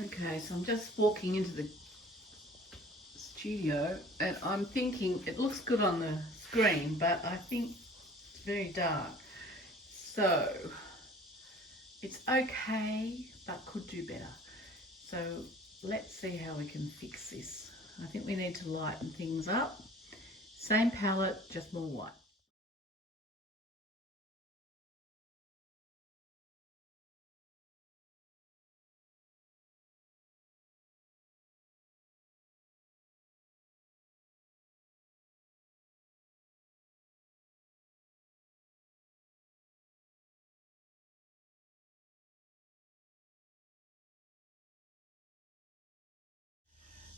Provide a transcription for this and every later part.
Okay, so I'm just walking into the studio and I'm thinking it looks good on the screen, but I think it's very dark. So it's okay, but could do better. So let's see how we can fix this. I think we need to lighten things up. Same palette, just more white.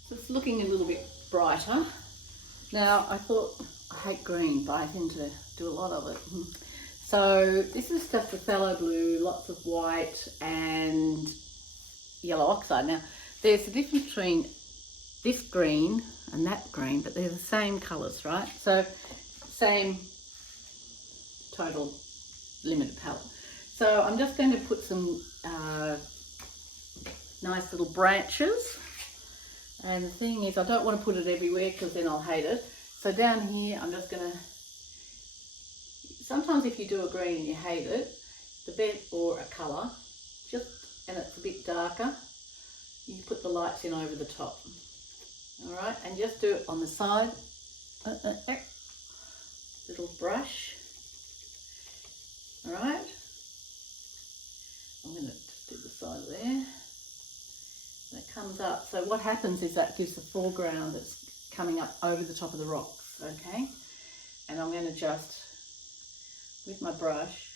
So it's looking a little bit brighter. Now I thought, I hate green, but I tend to do a lot of it. So this is just a phthalo blue, lots of white and yellow oxide. Now there's a difference between this green and that green, but they're the same colours, right? So same total limited palette. So I'm just going to put some nice little branches. And the thing is, I don't want to put it everywhere because then I'll hate it. So down here, I'm just going to, sometimes if you do a green and you hate it, the best, or a colour, just, and it's a bit darker, you put the lights in over the top. All right, and just do it on the side. Little brush. All right. I'm going to just do the side there. And it comes up. So what happens is that gives the foreground that's coming up over the top of the rocks. Okay. And I'm going to just, with my brush,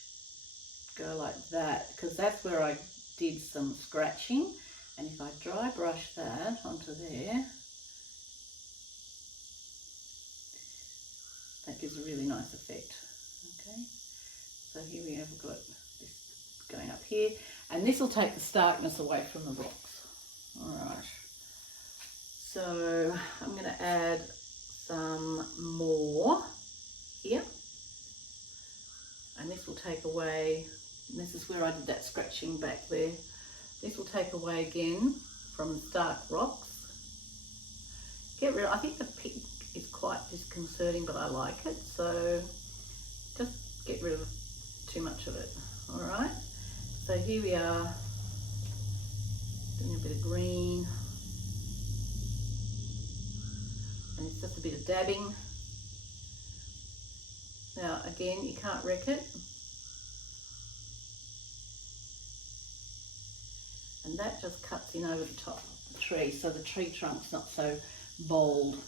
go like that, because that's where I did some scratching. And if I dry brush that onto there, that gives a really nice effect. Okay, so here we have got this going up here, and this will take the starkness away from the rocks. All right, so I'm going to add some more here, and this will take away, and this is where I did that scratching back there. This will take away again from the dark rocks. Get rid of, I think the pink is quite disconcerting, but I like it, so just get rid of too much of it. All right, so here we are doing a bit of green, and it's just a bit of dabbing. Now again, you can't wreck it, and that just cuts in over the top of the tree, so the tree trunk's not so bold.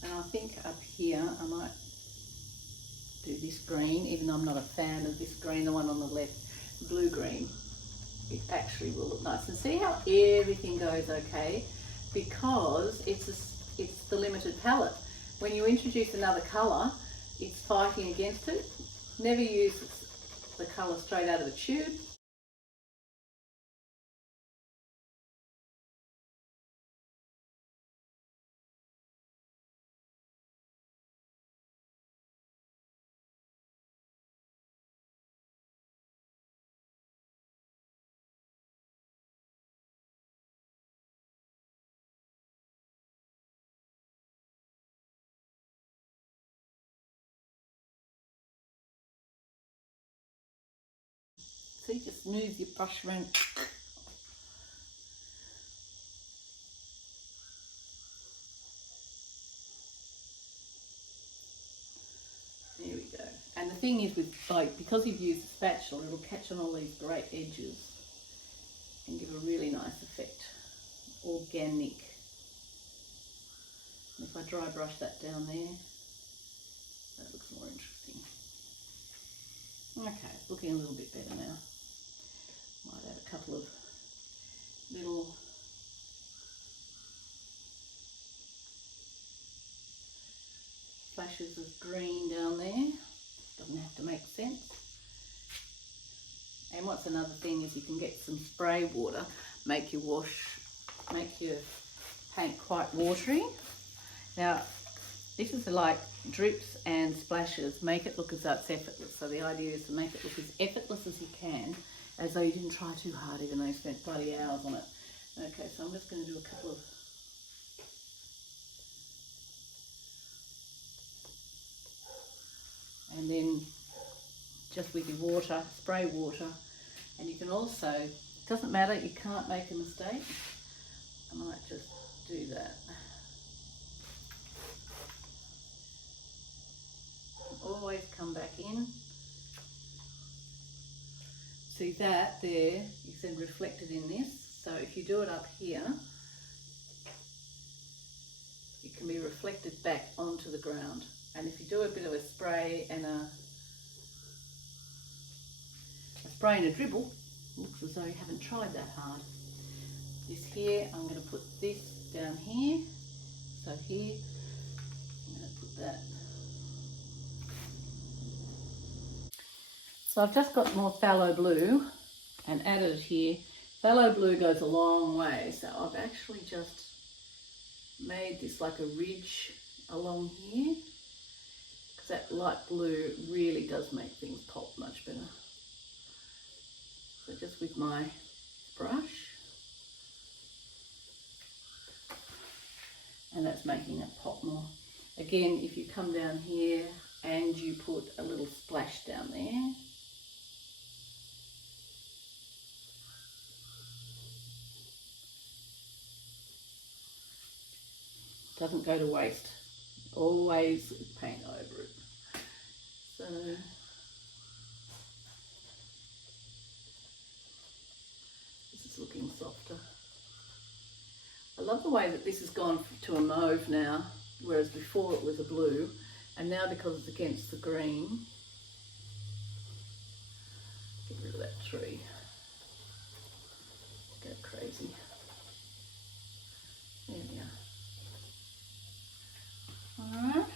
And I think up here I might do this green, even though I'm not a fan of this green, the one on the left, blue green. It actually will look nice. And see how everything goes okay, because it's the limited palette. When you introduce another colour, it's fighting against it. Never use the colour straight out of the tube. See, just move your brush around. There we go. And the thing is with, like, because you've used a spatula, it'll catch on all these great edges and give a really nice effect. Organic. And if I dry brush that down there, that looks more interesting. Okay, it's looking a little bit better now. Might add a couple of little flashes of green down there. Doesn't have to make sense. And what's another thing is you can get some spray water, make your paint quite watery. Now, This is like drips and splashes, make it look as though it's effortless. So the idea is to make it look as effortless as you can, as though you didn't try too hard, even though you spent bloody hours on it. Okay, so I'm just going to do a couple of... And then just with your water, spray water. And you can also, it doesn't matter, you can't make a mistake. I might just do that. Always come back in. See that there, you said reflected in this. So if you do it up here, it can be reflected back onto the ground. And if you do a bit of a spray and a dribble, it looks as though you haven't tried that hard. This here, I'm going to put this down here. So here, I'm going to put that. So I've just got more phthalo blue and added it here. Phthalo blue goes a long way, so I've actually just made this like a ridge along here, because that light blue really does make things pop much better. So just with my brush, and that's making it pop more. Again, if you come down here and you put a little splash down there, doesn't go to waste. Always paint over it. So this is looking softer. I love the way that this has gone to a mauve now, whereas before it was a blue, and now because it's against the green, get rid of that tree. Go crazy. There we are. Alright.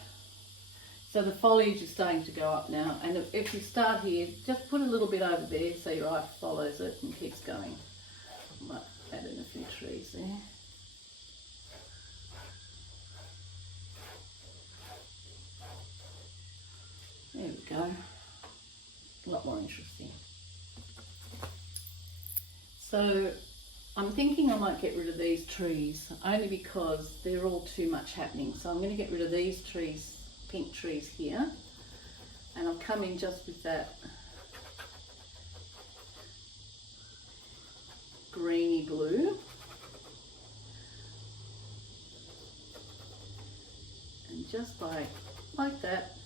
So the foliage is starting to go up now, and if you start here, just put a little bit over there so your eye follows it and keeps going. I might add in a few trees there. There we go. A lot more interesting. So I'm thinking I might get rid of these trees, only because they're all too much happening. So I'm going to get rid of these trees, pink trees here, and I'll come in just with that greeny blue, and just like that,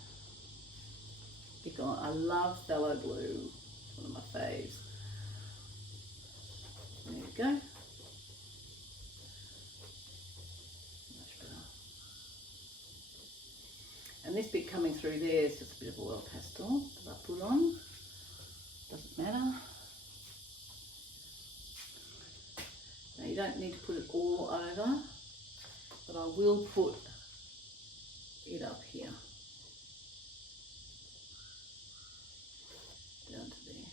be gone. I love phthalo blue, it's one of my faves. There we go. Much better. And this bit coming through there is just a bit of oil pastel that I put on. Doesn't matter. Now you don't need to put it all over, but I will put it up here. Down to there.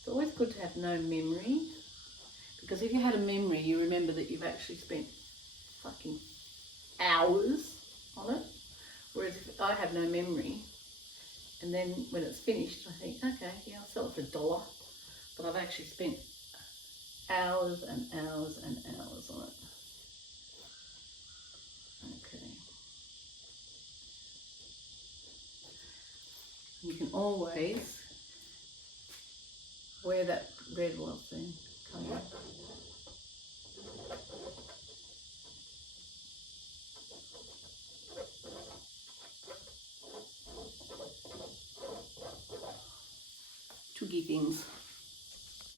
It's always good to have no memory, because if you had a memory, you remember that you've actually spent fucking hours on it. Whereas if I have no memory, and then when it's finished, I think, okay, yeah, I'll sell it for $1, but I've actually spent hours and hours and hours on it. Okay. You can always wear that red was then colour. Twiggy things.